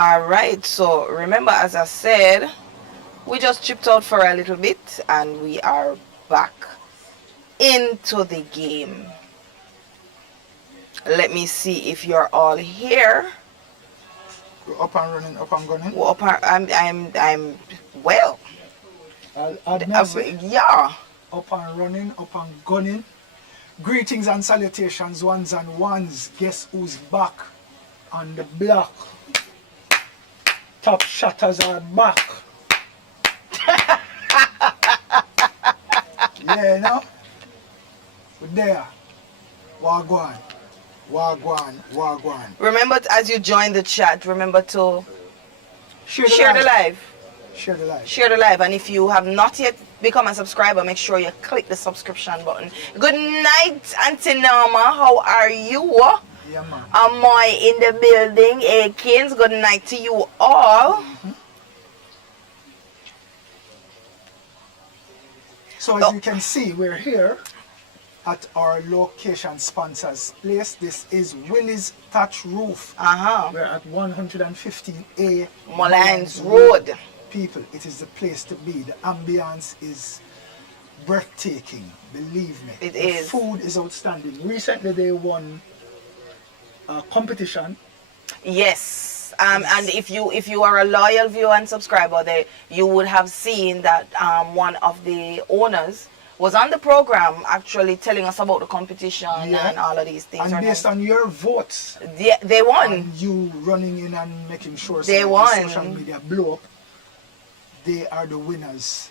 All right, so remember, as I said, we just chipped out for a little bit and we are back into the game. Let me see if you're all here. We're up and running, up and gunning. Well, I'm well. Yeah. Up and running, up and gunning. Greetings and salutations, ones and ones. Guess who's back on the block? Top shotters are back. Yeah, you know? We're there. Wagwan. Wagwan. Wagwan. Remember, as you join the chat, remember to Share the live. Share the live. Share the live. And if you have not yet become a subscriber, make sure you click the subscription button. Good night, Auntie Norma. How are you? Yeah, man. Amoy in the building. Akins, good night to you all. So as you can see, we're here at our location sponsor's place. This is Willie's Thatch Roof. We're at 115A Mullines Road. People, it is the place to be. The ambience is breathtaking, believe me. It the is. Food is outstanding. Recently they won a competition. Yes. And if you are a loyal viewer and subscriber, you would have seen that one of the owners was on the program actually telling us about the competition and all of these things. And based on your votes, they won. And you running in and making sure they so won. The social media blow up, they are the winners.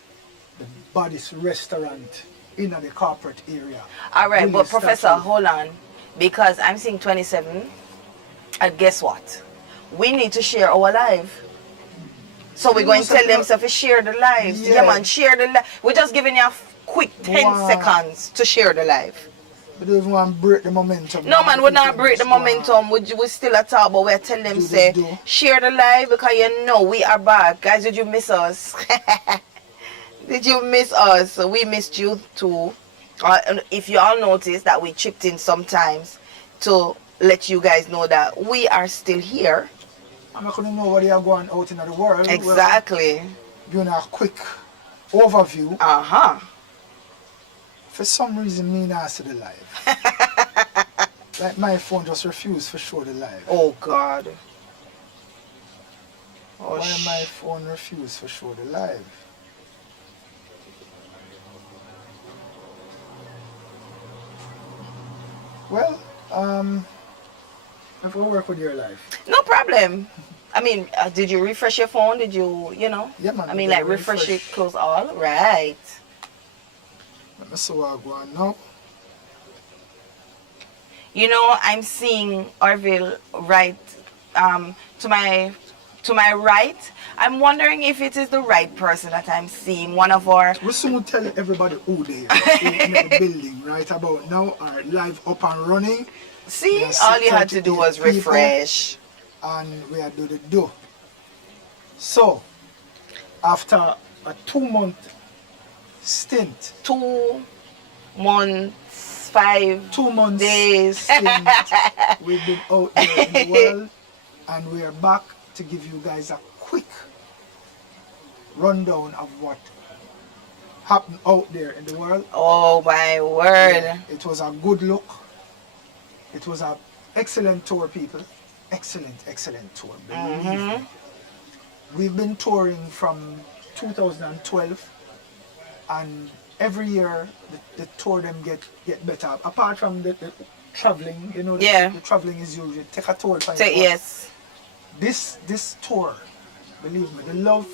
The Body's restaurant in the corporate area. All right, Willie's but Professor, hold on. Because I'm seeing 27. And guess what? We need to share our live. So we're going to tell them to share the live. Yeah, man, share the live. We're just giving you a quick 10 seconds to share the live. We don't even want to break the momentum. No, man, we're not break the momentum. We're still at all, but we're telling them, say, share the live because you know we are back. Guys, did you miss us? Did you miss us? We missed you too. If you all notice that we chipped in sometimes to let you guys know that we are still here. I'm not going to know what they are going out in the world. Exactly. Doing a quick overview. For some reason, me not see the live. Like my phone just refused to show the live. Oh God. Why my phone refused to show the live? Well, if we work with your life. No problem. I mean, did you refresh your phone? Did you, Yeah, man. I mean, like refresh it, close all. Right. Let me see what I go on now. I'm seeing Orville right to my right. I'm wondering if it is the right person that I'm seeing. One of our... We soon tell everybody who they are in the building right about now are live up and running. See, all you had to do was refresh. And we are do the do. So, after a 2-month stint. 2 months, 5 2 months days. Stint, we've been out there in the world and we are back to give you guys a quick rundown of what happened out there in the world. Oh my word. Yeah, it was a good look. It was an excellent tour, people. Excellent tour. Believe me. We've been touring from 2012 and every year the tour them get better. Apart from the traveling, the traveling is usually take a tour. Yes. This tour, believe me, the love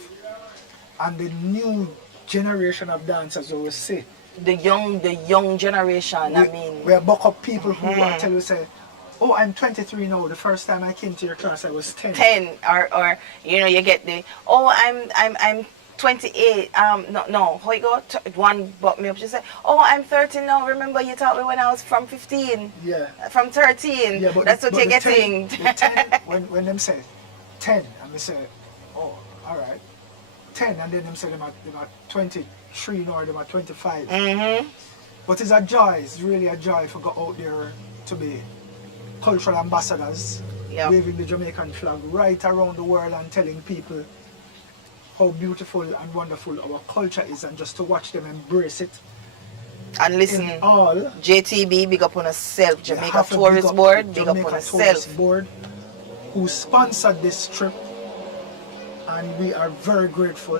and the new generation of dancers, I will say. The young generation, We are buck up people who I tell you, say, oh, I'm 23 now. The first time I came to your class, I was 10. 10, or you get the, oh, I'm 28. No, how you go? One brought me up. She said, oh, I'm 13 now. Remember you taught me when I was from 15. Yeah. From 13. Yeah, that's what you're getting. 10, when them say 10, and we say, oh, all right, 10, and then them say them are 23 now, or them are 25. But it's a joy. It's really a joy to go out there to be cultural ambassadors Yep. waving the Jamaican flag right around the world and telling people how beautiful and wonderful our culture is, and just to watch them embrace it. And listen, In all, JTB, big up on yourself. we Jamaica have to Tourist Board, the big up Jamaica on Tourist yourself. Board, who sponsored this trip, and we are very grateful.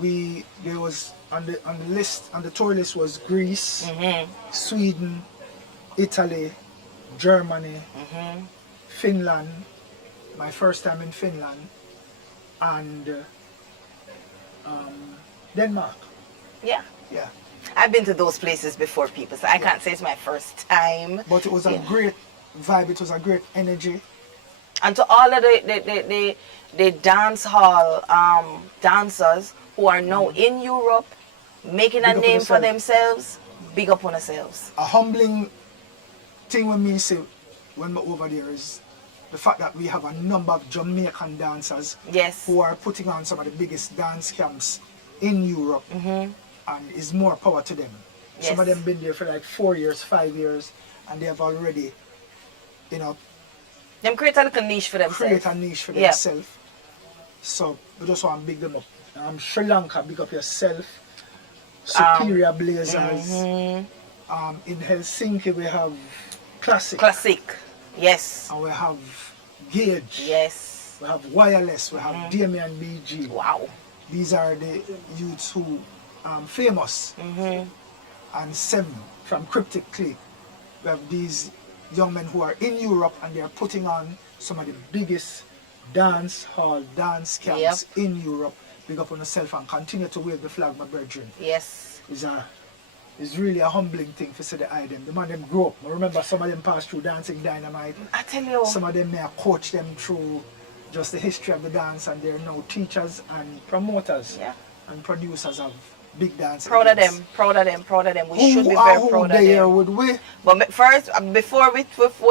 There was on the tour list was Greece, Sweden, Italy, Germany, Finland, my first time in Finland, and Denmark. Yeah. Yeah. I've been to those places before, people, so I can't say it's my first time. But it was a great vibe, it was a great energy. And to all of the dance hall dancers who are now in Europe, making a Big up on name for yourself. themselves, big up on themselves. A humbling thing when me say when we're over there is the fact that we have a number of Jamaican dancers Yes. who are putting on some of the biggest dance camps in Europe, and is more power to them. Some of Yes. them been there for like 4 years, 5 years, and they have already, Them create a little niche for themselves. create a niche for themselves. So we just want to big them up. Sri Lanka, big up yourself. Superior Blazers. In Helsinki we have Classic. Classic. Yes. And we have Gauge. Yes. We have Wireless. We have Damian BG. Wow. These are the youths who famous. And 7 from Cryptic Click. We have these young men who are in Europe, and they are putting on some of the biggest dance hall, dance camps in Europe. Big up on yourself and continue to wave the flag, my brethren. Yes. It's really a humbling thing to see the eye them. The man them grow up. I remember some of them passed through Dancing Dynamite. I tell you. Some of them may have coached them through just the history of the dance, and they're now teachers and promoters and producers of big dance Proud of events. them, proud of them, proud of them. We Who should be are very who proud of they here them. with we? But first, before we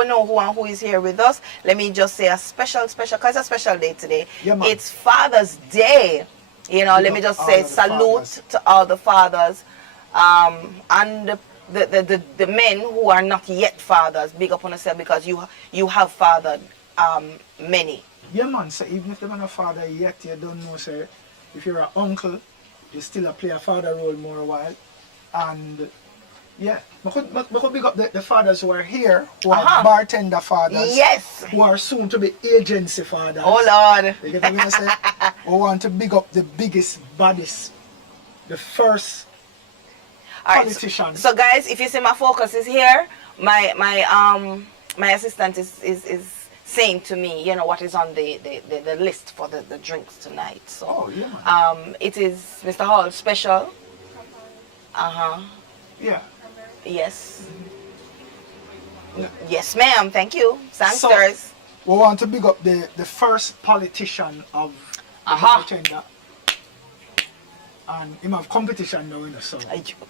know who and who is here with us, let me just say a special, because it's a special day today. Yeah, man. It's Father's Day. You know, Big let me up just all say of the salute fathers. to all the fathers and the men who are not yet fathers. Big up on yourself, because you have fathered many. Yeah, man. So even if they're not a father yet, you don't know, sir. If you're an uncle, you still play a father role more a while. And yeah, I could big up the fathers who are here, who are bartender fathers. Yes. Who are soon to be agency fathers. Oh Lord. You get what I say? I want to big up the biggest, baddest, the first politician. So guys, if you see my focus is here, my assistant is saying to me, you know, what is on the list for the drinks tonight. So it is Mr. Hall special. Yeah. Yes. Yes, ma'am. Thank you. Sangsters. So, we want to big up the first politician of the bartender. And him have competition now, you know, so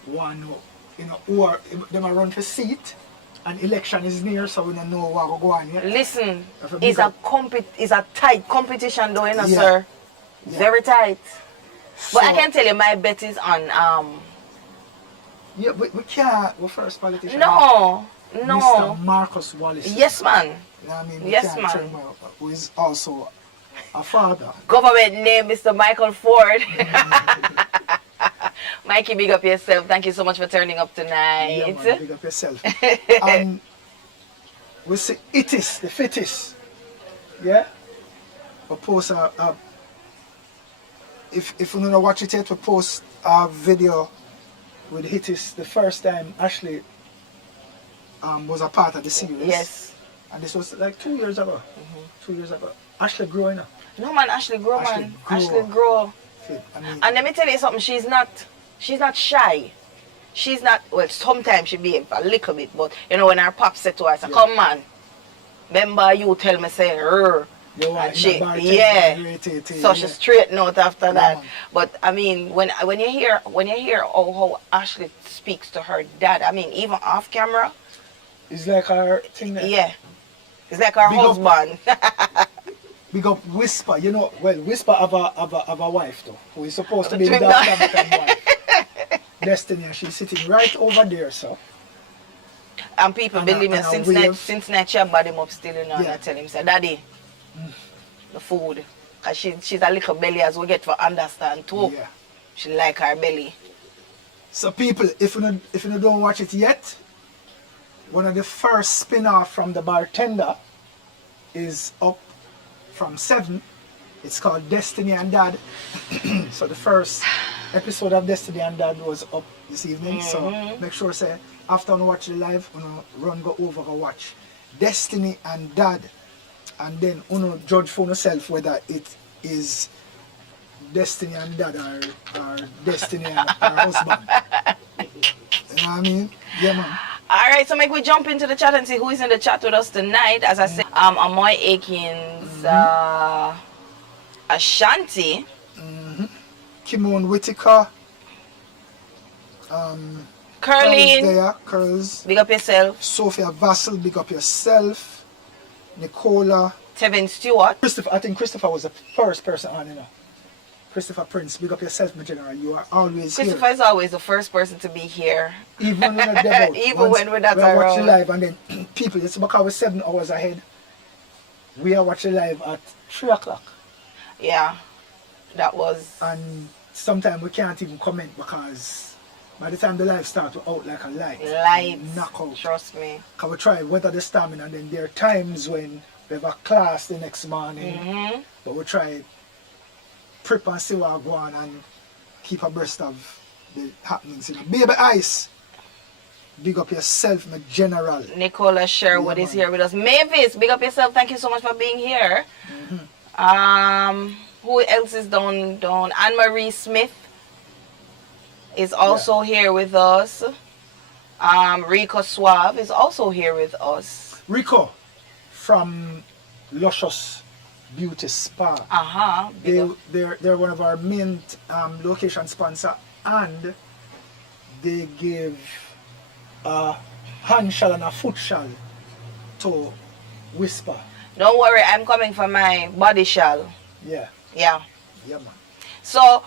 one who are them are run for seat, and election is near, so we don't know what will go on yet. Listen, it's a tight competition though, you know, sir. Yeah. Very tight. So, But I can tell you my bet is on yeah, we can't. We're first politician. No. Mr. Marcus Wallace. Yes, man. You know what I mean? We Yes, can't man. turn him out, who is also a father. Government name Mr. Michael Ford. Mikey, big up yourself. Thank you so much for turning up tonight. Yeah, man, big up yourself. And we say it is the fittest. Yeah? We post if you don't know watch it yet, we post a video with Hittis the first time Ashley was a part of the series. Yes. And this was like 2 years ago. 2 years ago. Ashley growing up. No man, Ashley grow, Ashley man. grow. Ashley grow. Fit. I mean, And let me tell you something, she's not shy. She's not, well, sometimes she be a little bit, but you know, when her pop said to her, I said, come man, remember you tell me, say, you and are she, in a bar, so she straighten out after that. man. But I mean, when you hear how Ashley speaks to her dad, I mean, even off camera, it's like her thing there. yeah, it's like her Big up. husband. Big up Whisper, you know, well, Whisper have a wife though, who is supposed to be the Twin Dr. wife. Destiny, and she's sitting right over there, so. And people believe me, since night she body him up still, you know, Yeah. and I tell him, say, Daddy, the food. Because she's a little belly as we get to understand too. Yeah. She like her belly. So people, if you don't watch it yet, one of the first spin-off from the Bartender is up from 7. It's called Destiny and Dad. So the first episode of Destiny and Dad was up this evening. So make sure say after you watch the live, run go over and watch Destiny and Dad, and then judge for yourself whether it is Destiny and Dad or Destiny and her husband. You know what I mean? Yeah, man. Alright, so make we jump into the chat and see who is in the chat with us tonight. As I said, Amoy Akins, Ashanti, Kimon Whitaker, Curly, Curls, big up yourself, Sophia Vassal, big up yourself, Nicola, Tevin Stewart, Christopher. I think Christopher was the first person on, you know. Christopher Prince, big up yourself, my general. You are always Christopher here. is always the first person to be here. Even when we're there, Even when we're not watch around. the live, and then people, it's because we're 7 hours ahead. We are watching live at 3 o'clock. Yeah, that was. And sometimes we can't even comment because by the time the live starts, we're out like a light. Lights, Knock out. trust me. Because we try weather the stamina, and then there are times when we have a class the next morning, but we try prep and see what go on and keep abreast of the happenings. You know. Baby Ice, big up yourself, my general. Nicola Sherwood is here with us. Mavis, big up yourself. Thank you so much for being here. Who else is down? Anne-Marie Smith is also here with us. Rico Suave is also here with us. Rico from Luscious Beauty Spa. They're one of our main location sponsor, and they give a hand shell and a foot shell to Whisper. Don't worry, I'm coming for my body shell. Yeah. Yeah. Yeah, man. So,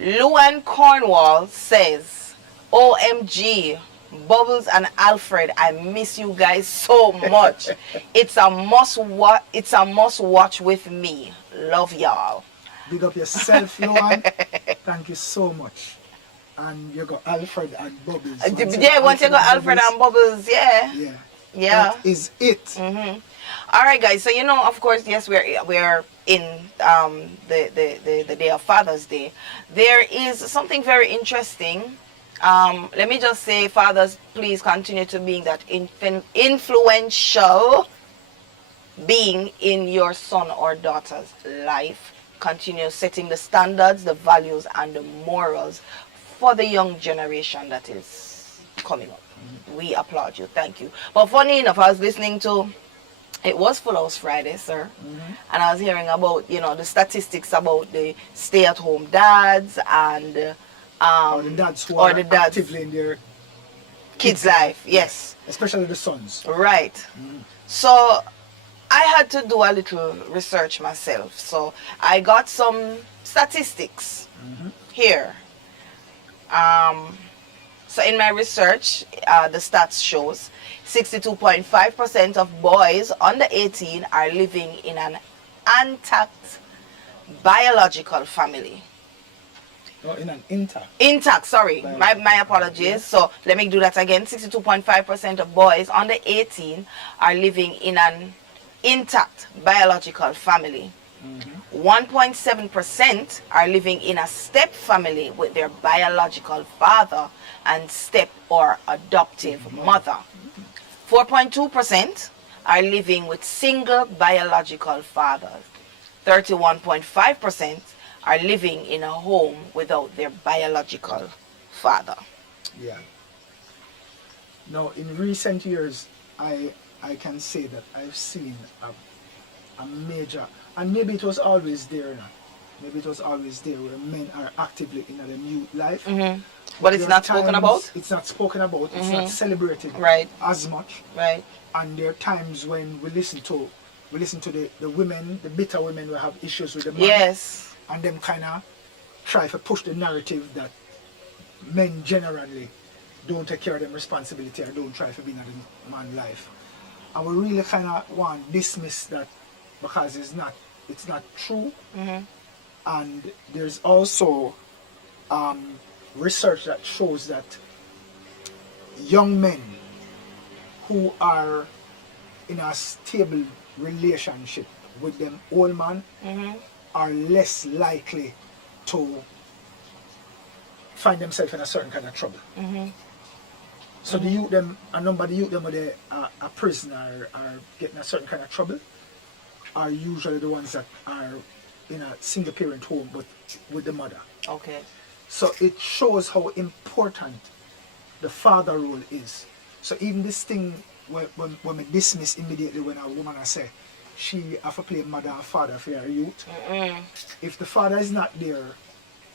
Luan Cornwall says, OMG, Bubbles and Alfred, I miss you guys so much. It's a must watch with me. Love y'all. Big up yourself, Luan. Thank you so much. And you got Alfred and Bubbles. Once you got Alfred and Bubbles, yeah. Yeah. Yeah. That is it. All right, guys. So of course, yes, we're in the day of Father's Day. There is something very interesting. Let me just say, fathers, please continue to being that influential being in your son or daughter's life. Continue setting the standards, the values, and the morals for the young generation that is coming up. We applaud you. Thank you. But funny enough, I was listening to, it was Full House Friday, sir, and I was hearing about, the statistics about the stay-at-home dads and or the dads who are actively in their kids' life. Yes. Especially the sons. Right. So I had to do a little research myself. So I got some statistics here. So in my research, the stats shows 62.5% of boys under 18 are living in an intact biological family. No, in an intact. Intact, sorry. My apologies. So let me do that again. 62.5% of boys under 18 are living in an intact biological family. 1.7% are living in a step family with their biological father and step or adoptive mother. 4.2% are living with single biological fathers. 31.5% are living in a home without their biological father. Yeah. Now, in recent years, I can say that I've seen a major, and maybe it was always there now. Maybe it was always there where men are actively in a new life. But it's not spoken about? It's not spoken about. It's not celebrated as much. Right. And there are times when we listen to the women, the bitter women who have issues with the man. Yes. And them kind of try to push the narrative that men generally don't take care of them responsibility or don't try to be in the man's life. And we really kind of want to dismiss that because it's not true. And there's also research that shows that young men who are in a stable relationship with them old man are less likely to find themselves in a certain kind of trouble. So the youth them, a number of the youth them who they are a prisoner or getting a certain kind of trouble are usually the ones that are in a single parent home but with the mother. Okay. So it shows how important the father role is. So even this thing when we dismiss immediately when a woman I say she have to play mother and father for her youth. If the father is not there,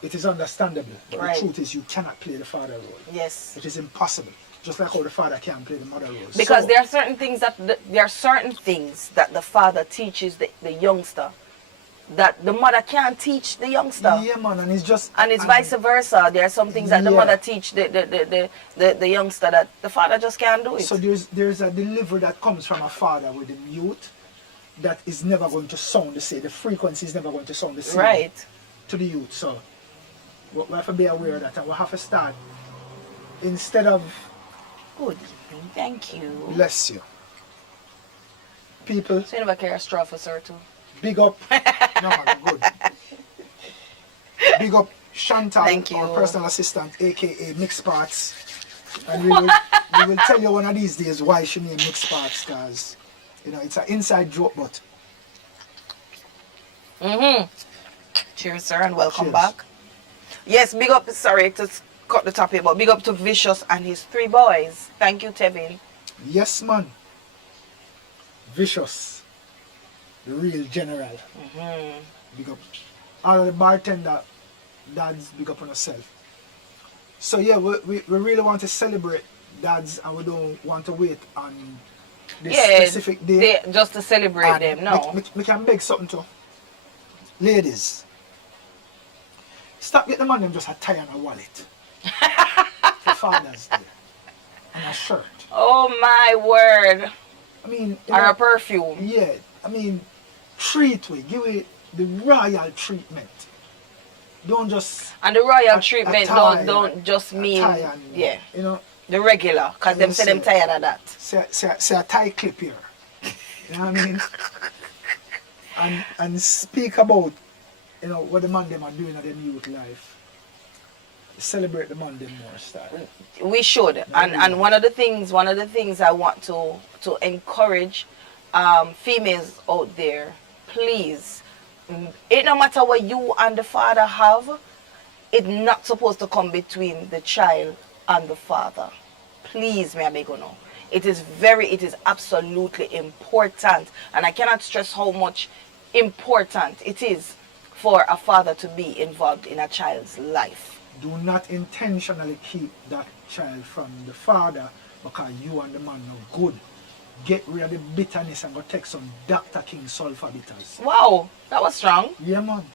it is understandable. But Right. the truth is you cannot play the father role. Yes. It is impossible. Just like how the father can't play the mother role. Because So, there are certain things that the father teaches the youngster that the mother can't teach the youngster. yeah man, and it's just And it's vice versa. There are some things that the Yeah. mother teach the youngster that the father just can't do it. So there's a delivery that comes from a father with the youth that is never going to sound the same. The frequency is never going to sound the same Right. to the youth. So we have to be aware of that, and we have to start instead of Good evening. Thank you. bless you. People, So you never care a straw for sir too. big up. No man, good. Big up Chantal, Thank you. our personal assistant, aka Mix Parts. And we will tell you one of these days why she named Mix Parts, because you know it's an inside joke, but Cheers, sir, and welcome Cheers. back. Yes, big up. Sorry to cut the topic, but big up to Vicious and his 3 boys. Thank you, Tevin. yes man. Vicious. The real general. Big up. All of the bartender dads, big up on yourself. So yeah, we really want to celebrate dads, and we don't want to wait on this specific day. Just to celebrate And them. No. We can beg something too. Ladies, stop getting the man them just a tie and a wallet for Father's Day and a shirt. Oh my word. I mean, you Or know, a perfume. yeah, I mean, treat we, give it the royal treatment. Don't just And the royal a treatment tie, don't just a mean tie and, yeah, you know, the regular, because them say them tired of that. say a tie clip here. You know what I mean? And speak about, you know, what the man them are doing at their youth life. Celebrate the man them more style. We should. And one of the things I want to encourage females out there, please, it no matter what you and the father have, it's not supposed to come between the child and the father. Please, may I beg you know. It is absolutely important, and I cannot stress how much important it is for a father to be involved in a child's life. Do not intentionally keep that child from the father because you and the man are good. Get rid of the bitterness and go take some Dr. King sulfur bitters. Wow, that was strong. Yeah man.